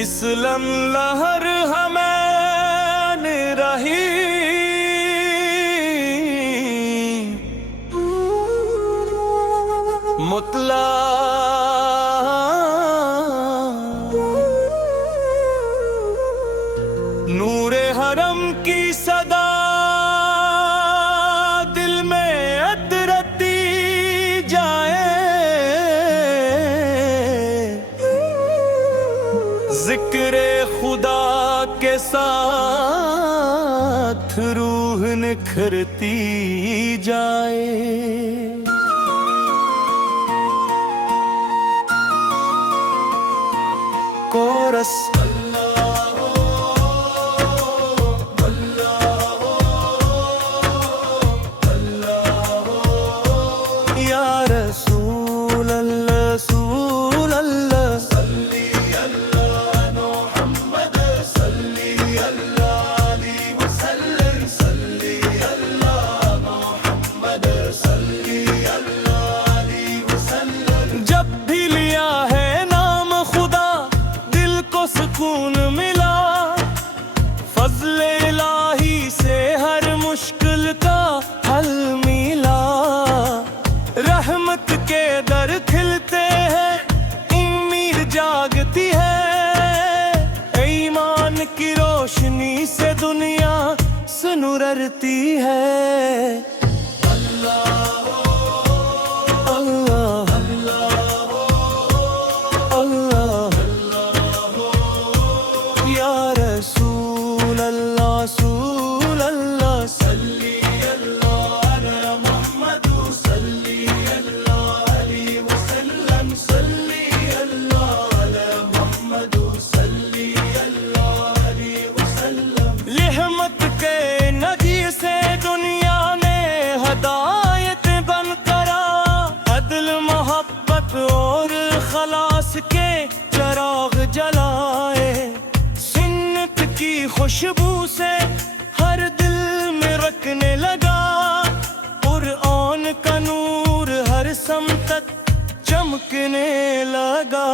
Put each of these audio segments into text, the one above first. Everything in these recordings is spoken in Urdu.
اسلام لہر ہمیں رہی نور حرم کی صدا دل میں اترتی جائے، ذکر خدا کے ساتھ روح نکھرتی جائے۔ کورس سکون ملا، فضل الہی سے ہر مشکل کا حل ملا، رحمت کے در کھلتے ہیں، امید جاگتی ہے، ایمان کی روشنی سے دنیا سنورتی ہے۔ اور خلاص کے چراغ جلائے، سنت کی خوشبو سے ہر دل میں رکھنے لگا، قرآن کا نور ہر سمت چمکنے لگا۔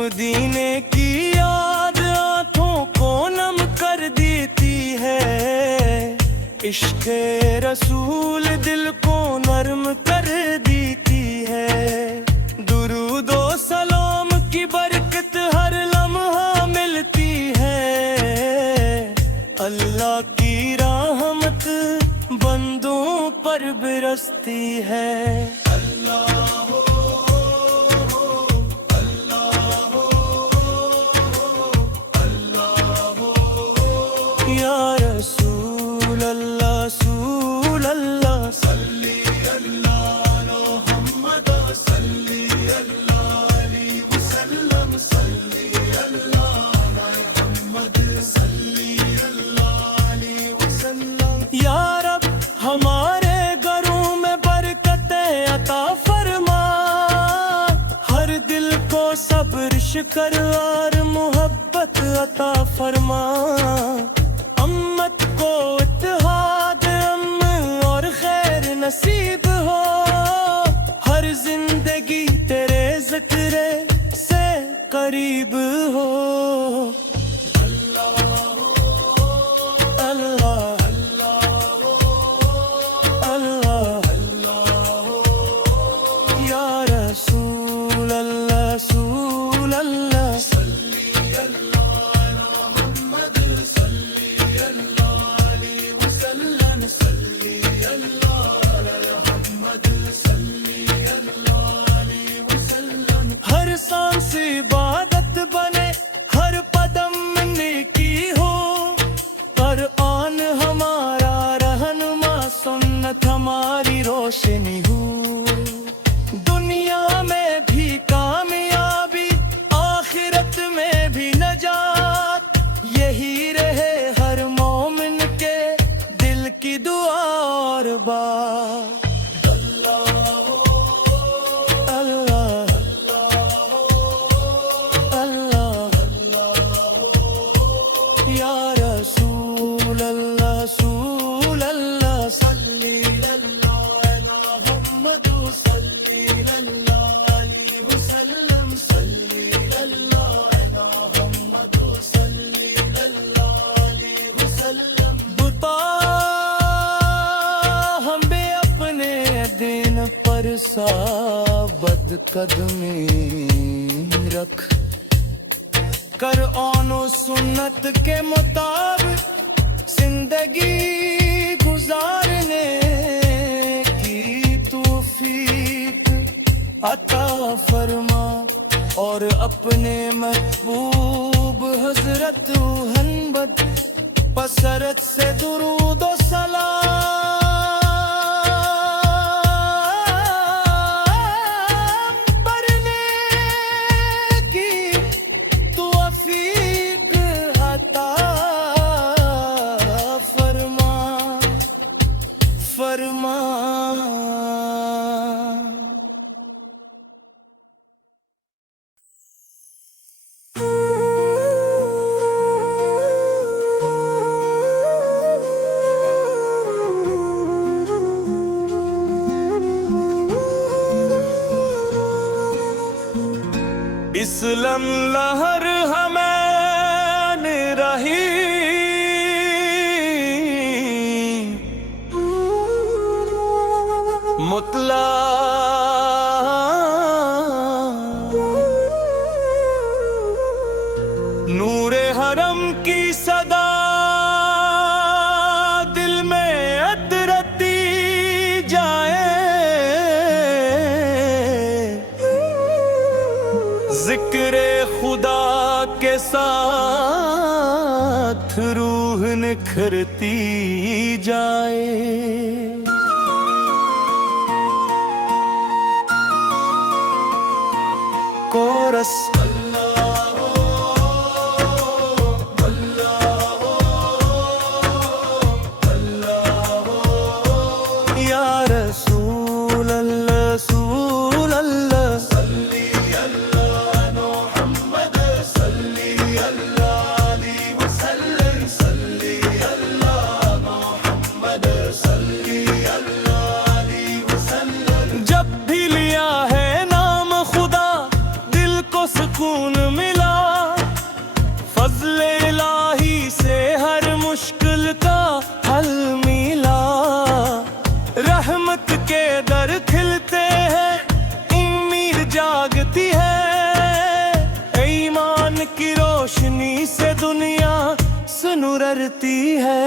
مدینے کی یاد آنکھوں کو نم کر دیتی ہے، عشق رسول دل کو نرم کر دیتی ہے، درود و سلام کی برکت ہر لمحہ ملتی ہے، اللہ کی رحمت بندوں پر برستی ہے۔ یا رسول اللہ رسول اللہ صلی اللہ علی محمد صلی اللہ علیہ وسلم صلی اللہ علی محمد صلی اللہ علیہ وسلم۔ یا رب ہمارے گھروں میں برکتیں عطا فرما، ہر دل کو صبر شکر اور محبت عطا فرما، امت کو اتحاد امن اور خیر نصیب ہو، ہر زندگی تیرے ذکر سے قریب ہو۔ ہر سانس عبادت بنے، ہر قدم نیکی ہو، قرآن ہمارا رہنما، سنت ہماری روشنی ہو، دنیا میں بھی کامیابی، آخرت میں بھی نجات، یہی رہے ہر موت رسول اللہ رسول اللہ صلی اللہ علی محمد صلی اللہ علیہ وسلم صلی اللہ علی محمد صلی اللہ علیہ وسلم بتا ہمیں اپنے دین پر ثابت قدمی رکھ کر آن و سنت کے مطابق زندگی گزارنے کی توفیق عطا فرما اور اپنے محبوب حضرت محمد پسرت سے درود و سلام پڑھنے کی توفیق عطا فرما اسلام لہر ہمیں رہی نور حرم کی صدا دل میں اترتی جائے ذکر خدا کے ساتھ روح نکھرتی جائے کورس یا رسول اللہ رسول اللہ صلی اللہ علی محمد صلی اللہ علیہ وسلم صلی اللہ محمد صلی اللہ علیہ وسلم جب بھی لیا ہے سکون ملا فضل الہی سے ہر مشکل کا حل ملا رحمت کے در کھلتے ہیں امید جاگتی ہے ایمان کی روشنی سے دنیا سنورتی ہے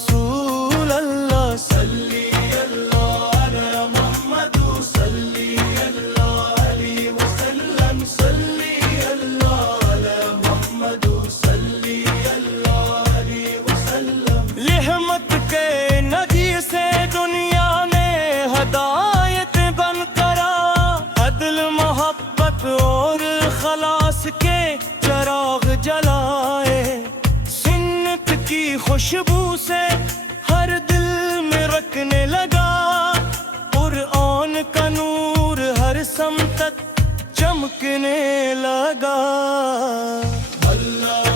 رسول اللہ صلی اللہ علی محمد صلی اللہ علیہ وسلم صلی اللہ علی محمد صلی اللہ علیہ وسلم رحمت کے ندی سے دنیا میں ہدایت بن کرا عدل محبت اور خلاص کے چراغ جلائے سنت کی خوشبو سے ہر دل میں رکھنے لگا قرآن کا نور ہر سمت چمکنے لگا اللہ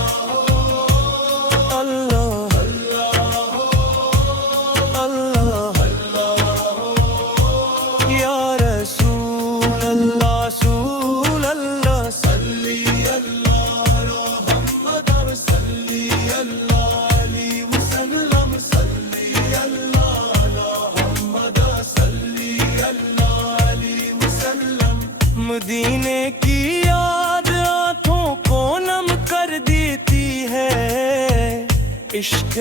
اللہ اللہ یا رسول اللہ رسول اللہ صلی اللہ علی محمد صلی اللہ علیہ وسلم صلی اللہ علی محمد صلی اللہ علیہ وسلم مدینے کی یاد آنکھوں کو نم کر دیتی ہے عشق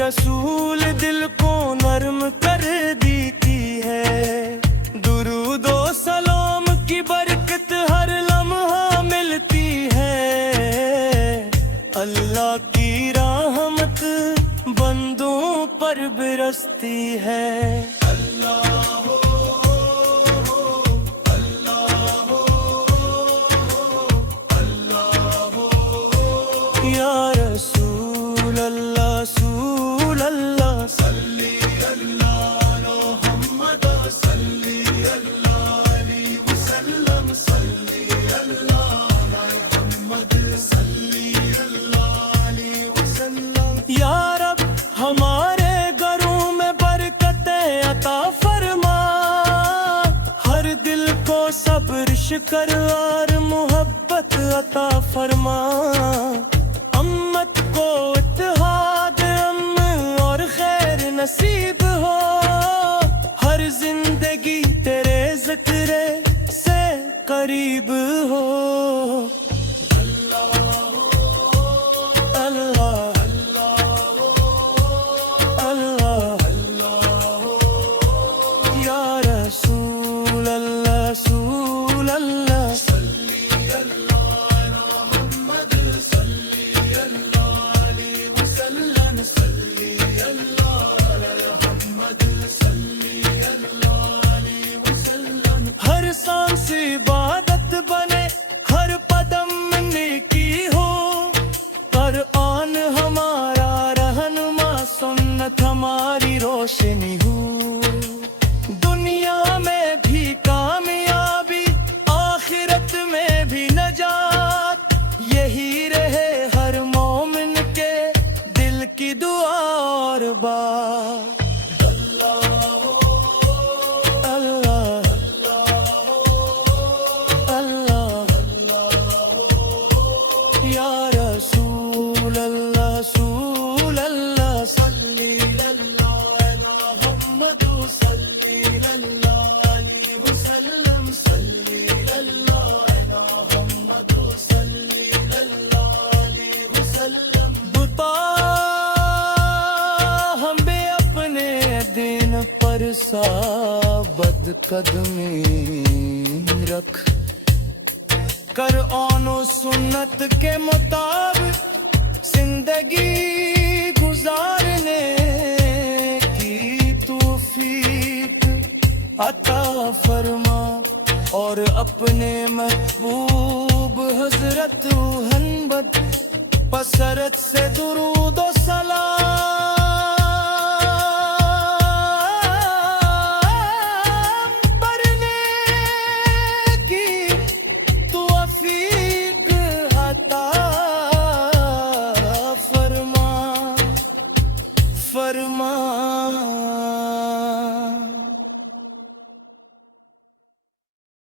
رسول دل کو نرم کر دیتی ہے درود و سلام کی برکت ہر لمحہ ملتی ہے اللہ کی رحمت بندوں پر برستی ہے یا رسول اللہ رسول اللہ صلی اللہ کر اور محبت عطا فرما، امت کو اتحاد امن اور خیر نصیب ہو، ہر زندگی تیرے ذکر سے قریب ہو۔ ہر سانس عبادت بنے، ہر قدم نیکی ہو، قرآن ہمارا رہنما، سنت ہماری روشنی ہو، دنیا میں بھی کامیابی آخرت میں بھی نجات، یہی رہے ہر مومن کے دل کی دعا اور بات۔ یا رسول اللہ رسول اللہ صلی اللہ علی محمد صلی اللہ علیہ وسلم، صلی اللہ علی محمد صلی اللہ علیہ وسلم۔ بتا ہمیں اپنے دین پر ثابت قدمی رکھ، قرآن و سنت کے مطابق زندگی گزارنے کی توفیق عطا فرما، اور اپنے محبوب حضرت محمد بصرت سے درود و سلام فرما۔